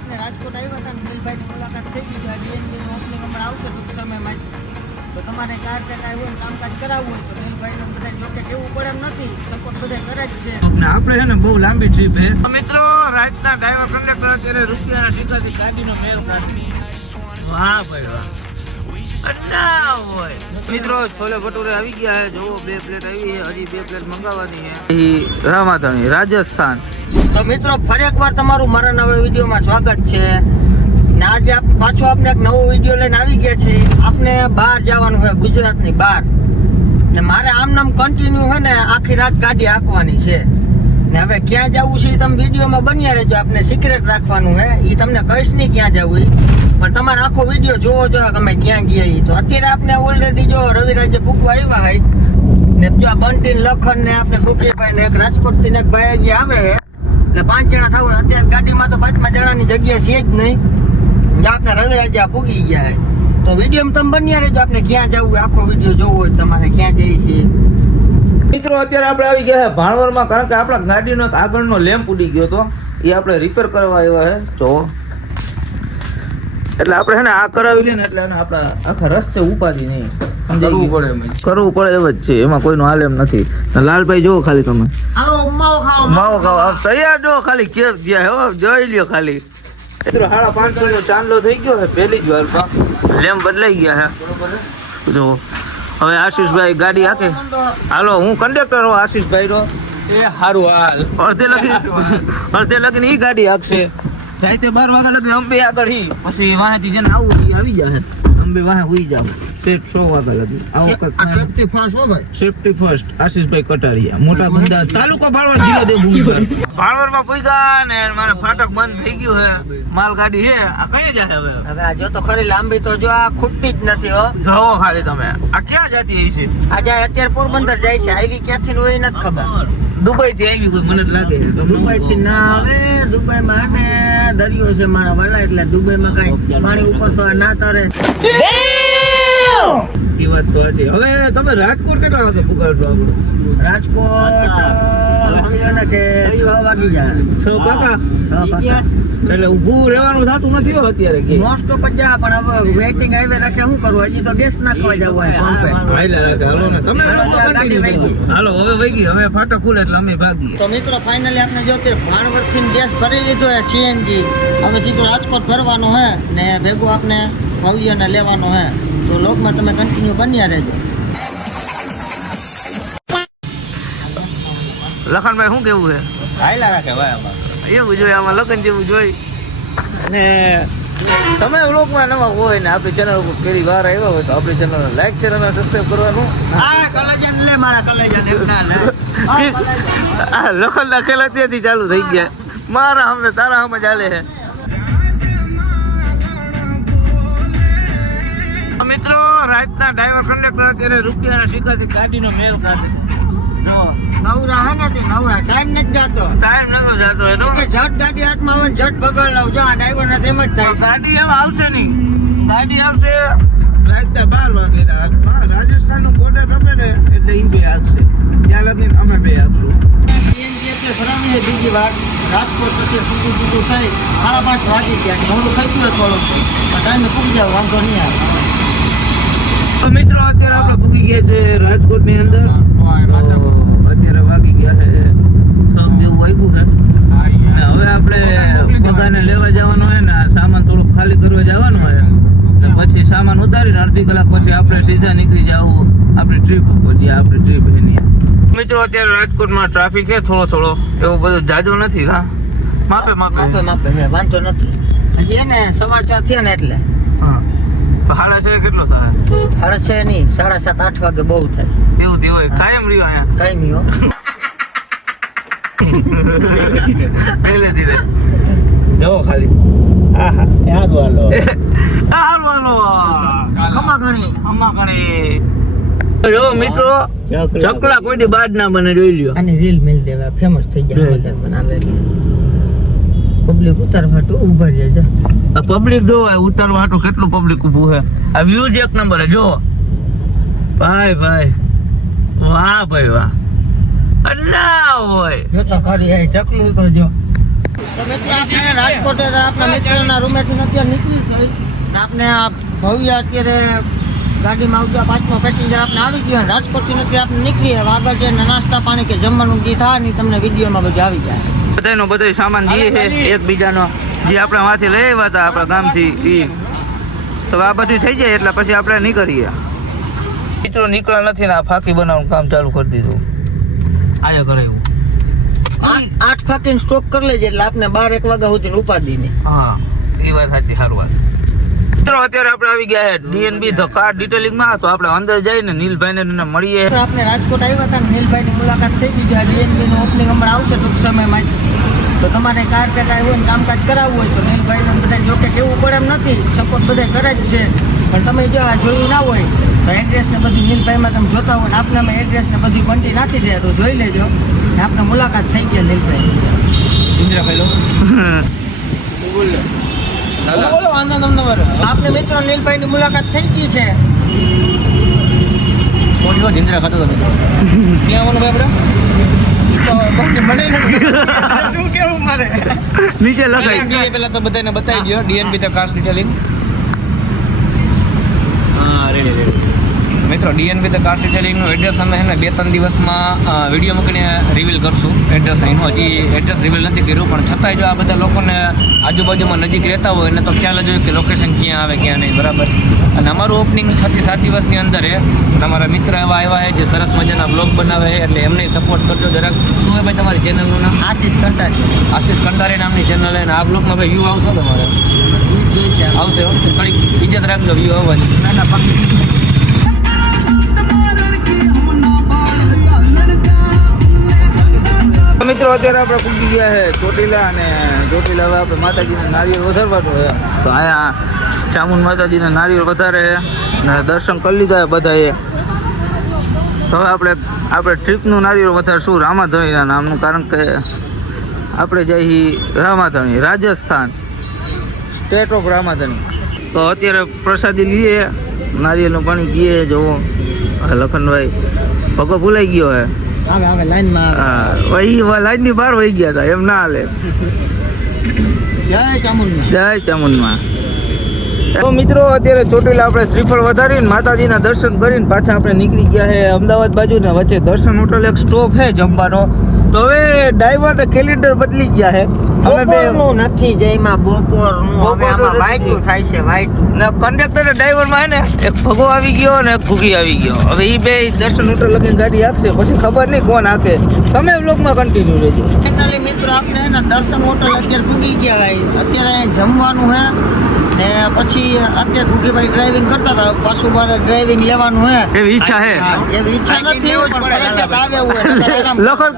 આપણે રાજકોટ આવ્યા હતા ને નીલભાઈની મુલાકાત થઈ ગઈ છે. ડીએનડીનું ઓપનિંગ હમણાં આવશે ટૂંક સમયમાં જ. તો તમારે કાર કે કાંઈ હોય કામકાજ કરાવવું હોય તો નીલભાઈને બધા જોકે કેવું પડે એમ નથી, સપોર્ટ બધા કરે જ છે. આપણે છે ને બહુ લાંબી ટ્રીપ છે મિત્રો. રાતના ડ્રાઈવર કંડક્ટર અત્યારે રૂપિયાના સિક્કાથી ગાડીનો મેળ કાઢી. વાહ ભાઈ વાહ. મિત્રો છોલે ભટુરે આવી ગયા છે. જોવો 2 પ્લેટ આવી છે, હજી 2 પ્લેટ મંગાવવાની છે. રામાધણી રાજસ્થાન. તો મિત્રો ફરી એકવાર તમારું મારા નવા વિડીયોમાં સ્વાગત છે. ને આજે પાછો આપણે એક નવો વિડીયો લઈને આવી ગયા છે. આપણે બહાર જવાનું છે, ગુજરાતની બહાર. ને મારે આમ નામ કન્ટિન્યુ છે ને આખી રાત ગાડી હાંકવાની છે. ને હવે ક્યાં જવું છે એ તમે વિડીયોમાં બન્યા રહેજો. આપણે સિક્રેટ રાખવાનું છે, એ તમને કહીશ નહીં ક્યાં જવું પણ તમારે આખો વિડીયો જોવો જોઈએ કે અમે ક્યાં ગયા. તો અત્યારે આપણે ઓલરેડી જો રવિરાજે પૂકવા આવ્યા હોય ને જો આ બંટી લખન ને આપણે ભૂકીભાઈ ને એક રાજકોટ થી એક ભાઈ જે આવે એટલે 5 જણા થવું. અત્યારે ગાડીમાં તો 5 જણાની જગ્યા છે જ નહીં. આપણે રવિરાજે પૂકી ગયા છે. તો વિડીયો તમે બન્યા રહેજો. આપણે ક્યાં જવું આખો વિડીયો જોવો હોય તમારે ક્યાં જઈએ છીએ. મિત્રો અત્યારે આપણે આવી ગયા છે ભાણવરમાં, કારણ કે આપણા ગાડીનો એક આગળનો લેમ્પ ઉડી ગયો હતો, એ આપણે રિપેર કરવા આવ્યા છે. જો એટલે આપણે છે ને આ કરાવી લઈએ ને એટલે આપણા આખા રસ્તે ઉપાડી નહીં કરવું પડે એમ જ છે. એમાં કોઈનો હાલ એમ નથી. લાલભાઈ જો ખાલી તમે માવો ખાવા તૈયાર જો ખાલી કેમ ગયા હો, જોઈ લ્યો ખાલી. મિત્રો 550 નો ચાંદલો થઈ ગયો છે પહેલી જ વારમાં. લેમ્પ બદલાઈ ગયા છે જો. હવે આશીષભાઈ ગાડી હાકે. હાલો હું કંડક્ટર હો આશીષભાઈ રો. એ હારું હાલ અડધે લગીને ઈ ગાડી હાકશે. રાતે 12 વાગ્યા લગી અંબે આગળ હી, પછી વાહેથી જેને આવું ઈ આવી જાય. અંબે વાહે હોઈ જાવ સેટ 6 વાગ્યા લગી. આવો સેફટી ફર્સ્ટ હો ભાઈ, સેફટી ફર્સ્ટ. આશીષભાઈ કટારિયા, મોટા ગુંદા, તાલુકો ભાળવડ જિલ્લો દેવભૂમિ. ભાળવડમાં પૂછ્યા ને મારે ફાટક બંધ થઈ ગયું છે. માલ ગાડી છે આ કઈ જાય હવે. હવે આ જો તો ખરી લાંબી તો જો આ ખૂટતી જ નથી હો. જોવો ખાલી તમે આ ક્યાં જતી છે. આજે અત્યારે પોરબંદર જાય છે. આવી ક્યાંથી હોય નથી ખબર. દુબઈ થી આવી કોઈ મને જ લાગે છે. દુબઈ થી ના આવે. દુબઈ માં ને દરિયો છે મારા વાલા, એટલે દુબઈ માં કઈ પાણી ઉપર તો ના તરે. એ વાત તો હતી. હવે તમે રાજકોટ કેટલા વાગે પુગાડશો આપણું? રાજકોટ સમજો ને કે 6 વાગી જાય. 6 પાકા? 6 પાકા. એટલે ઊભું રહેવાનું થતું નથી હો અત્યારે કે મોસ્ટ ઓફ જ જા. પણ હવે વેટિંગ હાઈવે રાખે શું કરવું? હજી તો ગેસ નાખવા જવું હોય પંપે. હાઈલા રાખે. હાલો ને તમે ગાડી વહી ગઈ. હાલો હવે વહી ગઈ. હવે ફાટક ખુલે એટલે અમે ભાગીએ. તો મિત્રો ફાઇનલી આપણે જો અત્યારે ભાણવડથી ગેસ ભરી લીધો છે સીએનજી. હવે સીધો રાજકોટ ભરવાનો છે ને ભેગું આપણે ભવ્યને લેવાનો છે. તો લોકમાં તમે કન્ટિન્યુ બન્યા રહેજો. લખનભાઈ શું કેવું છે? હાઈલા રાખે ભાઈ આમાં. એવું જોઈએ આમાં લખન જેવું જોઈ. અને તમે વ્લોગમાં નવા હોય ને આપણી ચેનલ ઉપર પહેલી વાર આવ્યા હોય તો આપણી ચેનલ લાઈક શેર અને સબસ્ક્રાઇબ કરવાનું. હા કલેજન લે મારા કલેજન એમના લે. આ લખન લખેલા ત્યાંથી ચાલુ થઈ ગયા. મારા હમને તારા હમ ચાલે છે. મિત્રો રાતના ડ્રાઈવર કંડક્ટર અત્યારે રૂપિયાના સિક્કાથી ગાડીનો મેળ કાઢે. જો નવરા હે ને તે નવરા ટાઈમ નથી જાતો. ટાઈમ નતો જતો એનો. કે ઝટ ગાડી હાથમાં આવે ને ઝટ બગાડ લાવ. જો આ ડ્રાઈવર ને તેમ જ થાય. ગાડી એમ આવશે નહીં. ગાડી આવશે રાતના 12 વાગે. રાજસ્થાન નું બોર્ડર રમે ને એટલે ઈ બે આવશે. ત્યાં લગીને અમે બે આવશું. સીએનજી અત્યારે ભરાણી છે બીજી વાર. રાજકોટ પછી પૂરું થઈ 5:30 વાગી ગયા. મોડું ખાઈ ગયું થોડું ટાઈમે પૂરી જાવ, વાંધો નહીં આવે. તો મિત્રો અત્યારે આપણે પૂકી ગયા છે રાજકોટ ની અંદર. અત્યારે વાગી ગયા છે 6 જેવું વાગ્યું છે. હવે આપણે બધાને લેવા જવાનું હોય ને સામાન થોડુંક ખાલી કરવા જવાનું હોય ને પછી સામાન ઉતારીને અડધી કલાક પછી આપણે સીધા નીકળી જવું આપણી ટ્રીપ ઉપર. જ્યાં આપણી ટ્રીપ એની મિત્રો અત્યારે રાજકોટમાં ટ્રાફિક છે થોડો એવું બધું જાજો નથી. હા માપે હે, વાંધો નથી. હજી એને 6:15 થયા ને એટલે. હા 6:30 કેટલો થાય? 6:30 નહીં, 7:30 8 વાગે બહુ થાય. એવું થયું હોય કાયમ રહ્યો અહીંયા કઈ નહીં હો. પહેલેથી જવો ખાલી. આહા હાલો ખમા ઘણી. જો મિત્રો ચકલા કોઈ દી બાદ ના બને, જોઈ લ્યો. આની રીલ મેલ દેવા ફેમસ થઈ જાય મજા બનાવે એટલે પબ્લિક ઉતારવા હાટુ ઊભા રહે છે. આ પબ્લિક જો ઉતારવા હાટુ કેટલું પબ્લિક ઊભું છે. આ વ્યૂઝ એક નંબર જો ભાઈ. વાહ ભાઈ વાહ. અલ્લા હોય જો તો ખરી આ ચકલું તો જો તો મિત્રો આપણે રાજકોટ આપણા મિત્રોના રૂમેથી અત્યારે નીકળી છે ને આપણે આ ભવ્ય અત્યારે ગાડીમાં આવતા 5મો પેસેન્જર આપણે આવી ગયો રાજકોટથી નથી આપણે નીકળીએ હવે આગળ જઈને નાસ્તા પાણી કે જમવાનું જે થાય ને તમને વિડીયોમાં બધું આવી જાય બધાનો બધો સામાન જે છે એકબીજાનો જે આપણે વાંથી લઈ આવ્યા હતા આપણા ગામથી એ તો આ બધું થઈ જાય એટલે પછી આપણે નીકળીએ મિત્રો નીકળ્યા નથી ને આ ફાકી બનાવવાનું કામ ચાલુ કરી દીધું આજે કરે એવું 8 ફાકીને સ્ટોક કરી લેજે એટલે આપણે 12-1 વાગ્યા સુધી ઉપાદી નહીં હા એ વાત સાચી સારું વાત મિત્રો અત્યારે આપણે આવી ગયા છે ડીએનબી ધ કાર ડિટેલિંગ માં તો આપણે અંદર જઈને નીલભાઈ ને મળીએ આપણે રાજકોટ આવ્યા હતા ને નીલભાઈ ની મુલાકાત થઈ ગઈ છે ડીએનબી નું ઓપનિંગ હમણાં આવશે ટૂંક સમયમાં તો તમારે કાર કે કાંઈ હોય ને કામકાજ કરાવવું હોય તો નીલભાઈ ને બધા જોકે કેવું પડે એમ નથી સપોર્ટ બધા કરે જ છે પણ તમે જો આ જોયું ના હોય તો એડ્રેસ ને બધું નીલભાઈમાં તમે જોતા હોય ને આપણે અમે એડ્રેસ ને બધી બંટી નાખી દે તો જોઈ લેજો ને આપણે મુલાકાત થઈ ગયા નીલભાઈ આપણે મિત્રો નીલભાઈ ની મુલાકાત થઈ ગઈ છે નીચે લખાય પેલા તો બધાને બતાવી દો ડીએનબી ધ કાર્સ ડિટેલિંગ મિત્રો ડીએનબી ધ કાર્સ ડિટેલિંગનું એડ્રેસ અમે છે ને 2-3 દિવસમાં વિડીયો મૂકીને રિવીલ કરશું એડ્રેસ અહીંનું હજી એડ્રેસ રિવીલ નથી કર્યું પણ છતાંય જો આ બધા લોકોને આજુબાજુમાં નજીક રહેતા હોય એને તો ખ્યાલ જ હોય કે લોકેશન ક્યાં આવે ક્યાં નહીં બરાબર અને અમારું ઓપનિંગ 6 થી 7 દિવસની અંદર છે અને અમારા મિત્ર એવા આવ્યા છે જે સરસ મજાના બ્લોગ બનાવે છે એટલે એમને સપોર્ટ કરજો જરાક શું હોય ભાઈ તમારી ચેનલનું નામ આશીષ કંટારી નામની ચેનલ છે અને આ બ્લોગમાં ભાઈ વ્યૂ આવશે તમારે આવશે થોડીક ઇજ્જત રાખજો વ્યૂ આવવા ના મિત્રો અત્યારે આપણે પૂછી ગયા છે ચોટીલા અને ચોટીલા હવે આપણે માતાજીને નારિયેળ વધારવાનું છે તો અહીંયા ચામુંડ માતાજીને નારિયેળ વધારે અને દર્શન કરી લીધા બધાએ તો હવે આપણે ટ્રીપનું નારિયેળ વધારશું રામાધણીના નામનું કારણ કે આપણે જઈએ રામાધણી રાજસ્થાન સ્ટેટ ઓફ રામાધણી તો અત્યારે પ્રસાદી લઈએ નારિયેળનું પાણી પીએ જોવો લખનભાઈ ભગો ભૂલાઈ ગયો હે આવે લાઈન ની બહાર વહી ગયા હતા એમ ના હાલે જય ચામુંડમાં તો મિત્રો અત્યારે ચોટીલા આપણે શ્રીફળ વધારીને માતાજીના દર્શન કરીને પાછા આપણે નીકળી ગયા છે અમદાવાદ બાજુ ને વચ્ચે દર્શન હોટલ એક સ્ટોપ છે જમવાનો તો હવે ડ્રાઈવર કેલેન્ડર બદલી ગયા છે અમે બે નથી જયમાં બપોરનું હવે આમાં વાઈટું થાય છે વાઈટું ને કંડક્ટર ડ્રાઈવર માં ને એક ભગો આવી ગયો ને એક ઘૂગી આવી ગયો હવે એ બે દર્શન હોટલ લગીને ગાડી આપશે પછી ખબર નહીં કોણ હાકે તમે વ્લોગમાં કન્ટિન્યુ રહેજો ફાઇનલી મિત્રો આપણે ને દર્શન હોટલ અત્યારે પૂગી ગયા ભાઈ અત્યારે જમવાનું હે ને પછી અત્યારે ઘૂગીભાઈ ડ્રાઇવિંગ કરતા હતા પાછું મારે ડ્રાઇવિંગ લેવાનું હે એવી ઈચ્છા હે એવી ઈચ્છા નથી આવે લખન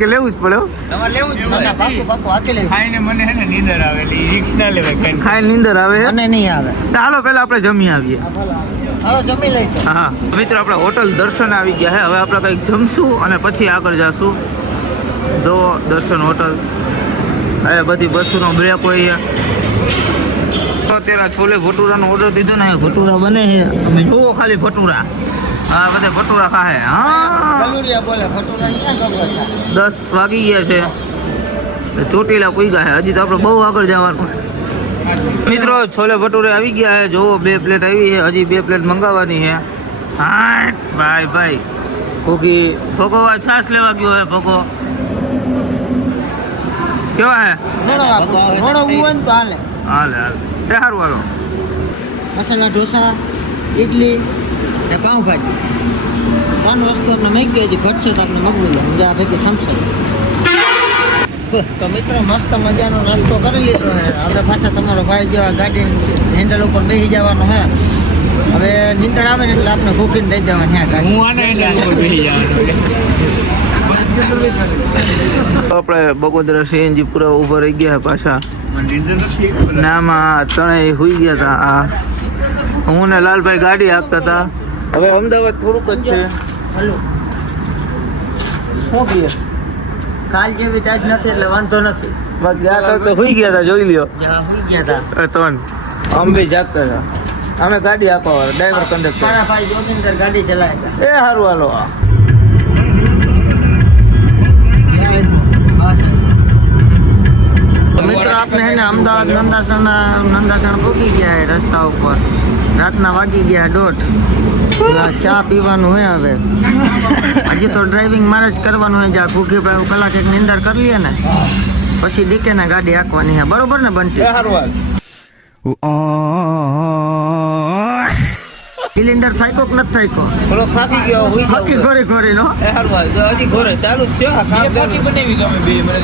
કે લેવું જ પડે તમારે લેવું જ ના પાકું હાકી લેવું ખાઈને મને હે ને નીંદર આવે એટલે રિક્સ ના લેવાય ખાઈ નીંદર આવે મને નહીં આવે ચાલો પહેલા આપણે જમી આવીએ હાલો જમી લઈ હા મિત્રો આપણે હોટલ દર્શન આવી ગયા છે હવે આપણે કંઈક જમશું અને પછી આગળ જશું જો દર્શન હોટલ હવે બધી બસોનો બ્રેક હોય અત્યારે છોલે ભટુરાનો ઓર્ડર દીધો ને ભટુરા બને છે અમે જુઓ ખાલી ભટુરા હા બધા ભટુરા ખાહે હા બોલે ભટુરા ક્યાં ખબર 10 વાગી ગયા છે ચોટીલા પૂગ્યા છે હજી તો આપણે બહુ આગળ જવાનું મિત્રો છોલે ભટુરે આવી ગયા છે જોવો 2 પ્લેટ આવી છે હજી 2 પ્લેટ મંગાવવાની છે હા ભાઈ કોકી ભગોવા છાસ લેવા ગયો હે ભગો કેવા હે ઘોડો ઉવન તો હાલે હાલે એ સારું હાલો મસાલા ઢોસા ઇડલી ને પાઉંભાજી 3 વસ્તુ આપણે મેગી હજી ઘટશે તો આપણે મગવી લે બીજા ભેગી થમશે તો મિત્રો મસ્ત મજાનો નાસ્તો કરી લીધો છે હવે પાછા તમારો ભાઈ જેવા ગાડી હેન્ડલ ઉપર બેસી જવાનો હે હવે નીંદર આવે ને એટલે આપણે ભૂકીને દઈ દેવાની આ ગાડી હું આને હેન્ડલ બેસી જવાનો આપણે બગોદરા સીએનજી પૂરા ઉભા રહી ગયા પાછા નામાં ત્રણેય હુઈ ગયા હતા હું ને લાલભાઈ ગાડી આપતા હતા હવે અમદાવાદ થોડુંક જ છે હલો શું કહીએ કાલ જેવી ટાઈટ નથી એટલે વાંધો નથી બસ ગયા તો હુઈ ગયા હતા જોઈ લ્યો જ્યાં હોઈ ગયા હતા ત્રણ અમે બી જાગતા હતા અમે ગાડી આપવા વાળા ડ્રાઈવર કંડક્ટર મારા ભાઈ જોગિંદર ગાડી ચલાવે એ સારું હાલો મિત્રો આપણે હે ને અમદાવાદ નંદાસણ પહોંચી ગયા હે રસ્તા ઉપર. રાતના વાગી ગયા 1:30. ચા પીવાનું હે હવે. હજી તો ડ્રાઇવિંગ મારે જ કરવાનું હોય. જ્યાં ભૂખી ભાઈ કલાક એક નિંદર કરી લઈએ ને પછી ડીકે ના ગાડી હાંકવાની છે. બરોબર ને બંટી? સિલિન્ડર થાક્યો કે નથી થાક્યો? થોડો થાકી ગયો હોય થાકી ઘોરી નો હજી ઘોરે ચાલુ જ છે આ કામ. બનાવી દો અમે બે મને